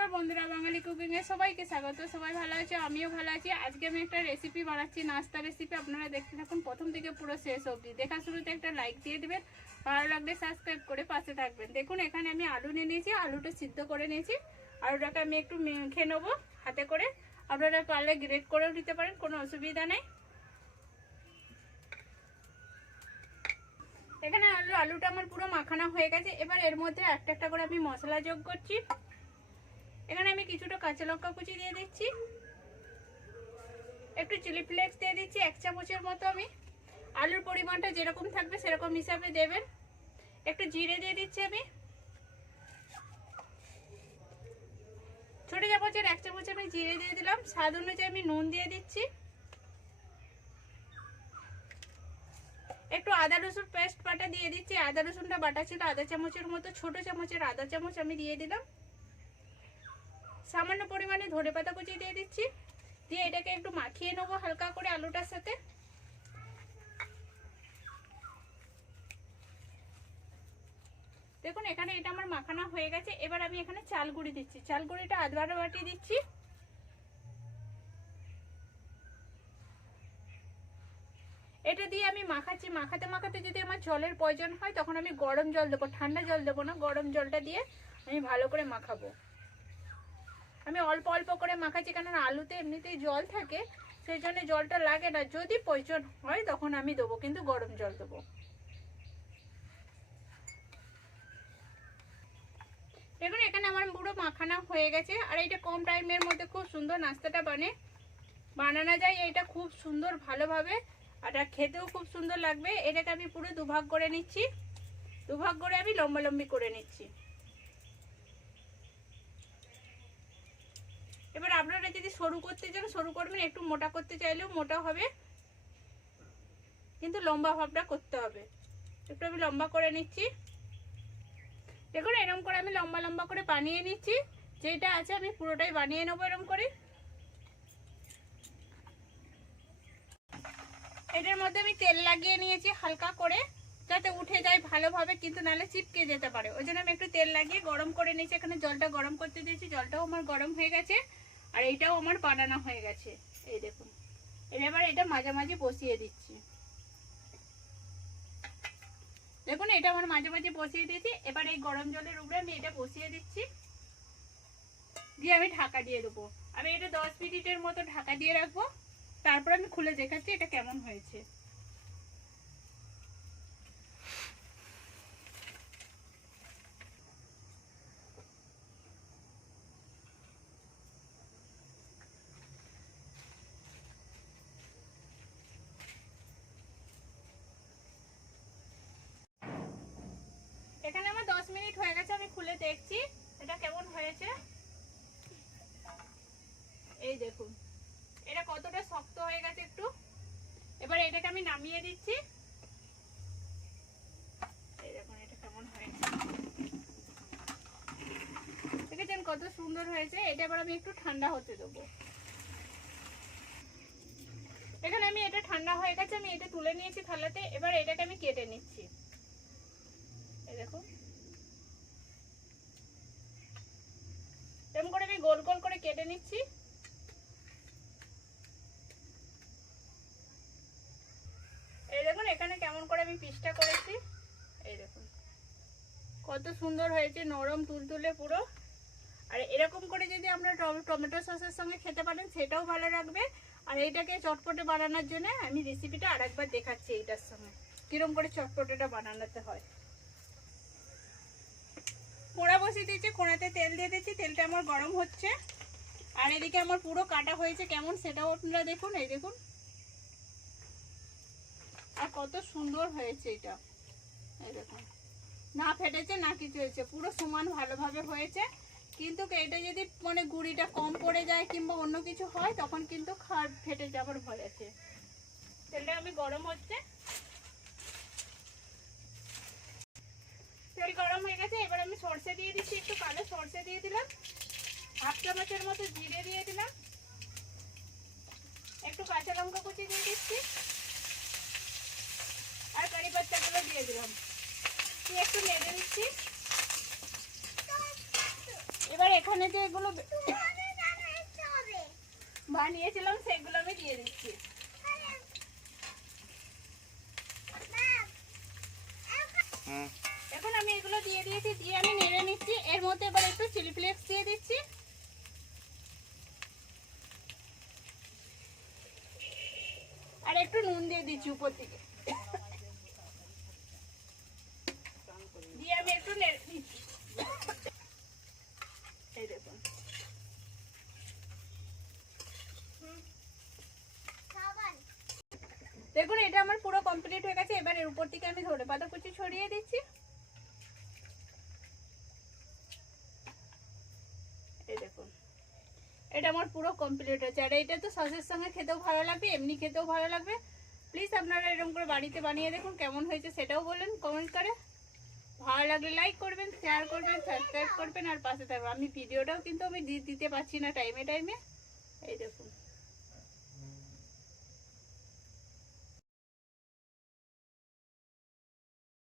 নমস্কার বন্ধুরা, বাঙালি কুকিংয়ে সবাইকে স্বাগত। সবাই ভালো আছে, আমিও ভালো আছি। আজকে আমি একটা রেসিপি বানাচ্ছি, নাস্তা রেসিপি। আপনারা দেখতে থাকুন প্রথম থেকে পুরো শেষ অবধি। দেখা শুরুতে একটা লাইক দিয়ে দেবেন, ভালো লাগলে সাবস্ক্রাইব করে পাশে থাকবেন। দেখুন এখানে আমি আলু নিয়ে নিয়েছি, আলুটা সিদ্ধ করে নিয়েছি। আলুটাকে আমি একটু মেখে নেবো হাতে করে। আপনারা পারলে গ্রেট করেও দিতে পারেন, কোনো অসুবিধা নেই। এখানে আলুটা আমার পুরো মাখানো হয়ে গেছে। এবার এর মধ্যে একটা একটা করে আমি মশলা যোগ করছি। এখানে আমি কিছুটা কাঁচা লঙ্কা কুচি দিয়ে দিচ্ছি, একটু চিলি ফ্লেক্স দিয়ে দিচ্ছি 1 চামচের মতো। আমি আলুর পরিমাণটা যেরকম থাকবে সেরকম হিসাবে দেবেন। একটু জিরে দিয়ে দিচ্ছি, আমি ছোট চামচের 1 চামচ আমি জিরে দিয়ে দিলাম। স্বাদ অনুযায়ী আমি নুন দিয়ে দিচ্ছি। একটু আদা রসুন পেস্ট বাটা দিয়ে দিচ্ছি। আদা রসুনটা বাটা ছিল আধা চামচের মতো, ছোট চামচের আধা চামচ আমি দিয়ে দিলাম। সামান্য পরিমাণে ধনেপাতা কুচি দিয়ে দিচ্ছি, দিয়ে এটাকে একটু মাখিয়ে নেবো হালকা করে আলুটার সাথে। দেখুন এখানে এটা আমার মাখানো হয়ে গেছে। এবার আমি এখানে চাল গুঁড়ি দিচ্ছি, চাল গুঁড়িটা আধ বাটি দিচ্ছি। এটা দিয়ে আমি মাখাচ্ছি। মাখাতে মাখাতে যদি আমার জলের প্রয়োজন হয় তখন আমি গরম জল দেবো, ঠান্ডা জল দেবো না, গরম জলটা দিয়ে আমি ভালো করে মাখাবো। আমি অল্প অল্প করে মাখাচ্ছি, কারণ আলুতে এমনিতেই জল থাকে, সেই জন্য জলটা লাগে না। যদি প্রয়োজন হয় তখন আমি দেবো, কিন্তু গরম জল দেবো। দেখুন এখানে আমার পুরো মাখানা হয়ে গেছে। আর এটা কম টাইমের মধ্যে খুব সুন্দর নাস্তাটা বানানো যায়। এটা খুব সুন্দর ভালোভাবে, আর খেতেও খুব সুন্দর লাগবে। এটাকে আমি পুরো দুভাগ করে নিচ্ছি, দুভাগ করে আমি লম্বা লম্বি করে নিচ্ছি। এবার আপনারা যদি সরু করতে চান সরু করবেন, একটু মোটা করতে চাইলেও মোটা হবে, কিন্তু লম্বা ভাবটা করতে হবে। একটু আমি লম্বা করে নিচ্ছি। দেখুন এরকম করে আমি লম্বা লম্বা করে বানিয়ে নিচ্ছি। যেটা আছে আমি পুরোটাই বানিয়ে নেবো এরকম করে। এটার মধ্যে আমি তেল লাগিয়ে নিয়েছি হালকা করে, যাতে উঠে যায় ভালোভাবে, কিন্তু নাহলে চিপকে যেতে পারে। ওই জন্য আমি একটু তেল লাগিয়ে গরম করে নিয়েছি। এখানে জলটা গরম করতে দিয়েছি, জলটাও আমার গরম হয়ে গেছে। আর এইটাও আমার বানানো হয়ে গেছে। এই দেখুন, এবার এটা মাঝামাঝি বসিয়ে দিচ্ছি। দেখুন এটা আমার মাঝামাঝি বসিয়ে দিয়েছি। এবার এই গরম জলের উপরে আমি এটা বসিয়ে দিচ্ছি, দিয়ে আমি ঢাকা দিয়ে দেবো। আমি এটা 10 মিনিটের মতো ঢাকা দিয়ে রাখবো। তারপর আমি খুলে দেখাচ্ছি এটা কেমন হয়েছে। এখানে আমার 10 মিনিট হয়ে গেছে, আমি খুলে দেখছি এটা কেমন হয়েছে। এই দেখুন এটা কতটা শক্ত হয়ে গেছে একটু। এবার এটাকে আমি নামিয়ে দিচ্ছি। এই দেখুন এটা কেমন হয়েছে, দেখেছেন কত সুন্দর হয়েছে। এটা এবার আমি একটু ঠান্ডা হতে দেবো। এখানে আমি এটা ঠান্ডা হয়ে গেছে, আমি এটা তুলে নিয়েছি থালাতে। এবার এটাকে আমি কেটে নিচ্ছি। এই দেখুন এরকম করে আমি গোল গোল করে কেটে নিচ্ছি। এই দেখুন এখানে কেমন করে আমি পিসটা করেছি। এই দেখুন কত সুন্দর হয়েছে, নরম তুলতুলে পুরো। আর এরকম করে যদি আমরা টমেটো সসের সঙ্গে খেতে পারেন সেটাও ভালো লাগবে। আর এইটাকে চটপটে বানানোর জন্য আমি রেসিপিটা আরেকবার দেখাচ্ছি এইটার সঙ্গে কিরকম করে চটপটেটা বানাতে হয়। কোড়া বসিয়ে দিয়েছি, কোড়াতে তেল দিয়ে দিচ্ছি, তেলটা আমার গরম হচ্ছে। আর এদিকে আমার পুরো কাটা হয়েছে কেমন সেটাও আপনারা দেখুন। এই দেখুন আর কত সুন্দর হয়েছে এটা। এই দেখুন না ফেটেছে না কিছু হয়েছে, পুরো সমান ভালোভাবে হয়েছে। কিন্তু এটা যদি মানে গুঁড়িটা কম পড়ে যায় কিংবা অন্য কিছু হয় তখন কিন্তু ফেটে যাবার ভয় আছে। তেলটা আমি গরম হচ্ছে, তেল গরম হয়ে গেছে। এবার আমি সরষে দিয়ে দিচ্ছি, একটু কালো সরষে দিয়ে দিলাম, 1/2 চামচের মতো জিরে দিয়ে দিলাম, একটু কাঁচা লঙ্কা কুচি দিয়ে দিচ্ছি, আর কারি পাতাগুলো দিয়ে দিলাম, একটু নেড়ে দিচ্ছি। এবার এখানে যে এগুলো বানিয়েছিলাম সেগুলো আমি দিয়ে দিচ্ছি। এখন আমি এগুলো দিয়ে দিয়েছি, দিয়ে আমি নেড়ে নিচ্ছি। এর মধ্যে এবার একটু চিলি ফ্লেক্স দিয়ে দিচ্ছি, আর একটু নুন দিয়ে দিচ্ছি উপর থেকে, দিয়ে আমি একটু নেড়ে দিচ্ছি। এই দেখুন দেখুন এটা আমার পুরো কমপ্লিট হয়ে গেছে। এবার এর উপর থেকে আমি ধনেপাতা কুচি ছড়িয়ে দিচ্ছি। এই দেখুন এটা আমার পুরো কমপ্লিট হয়েছে। আর এটা তো সসের সঙ্গে খেতেও ভালো লাগবে, এমনি খেতেও ভালো লাগবে। প্লিজ আপনারা এরকম করে বাড়িতে বানিয়ে দেখুন, কেমন হয়েছে সেটাও বলেন কমেন্ট করে। ভালো লাগলে লাইক করবেন, শেয়ার করবেন, সাবস্ক্রাইব করবেন আর পাশে থাকবেন। আমি ভিডিওটাও কিন্তু আমি দিতে পারছি না টাইমে। এই দেখুন।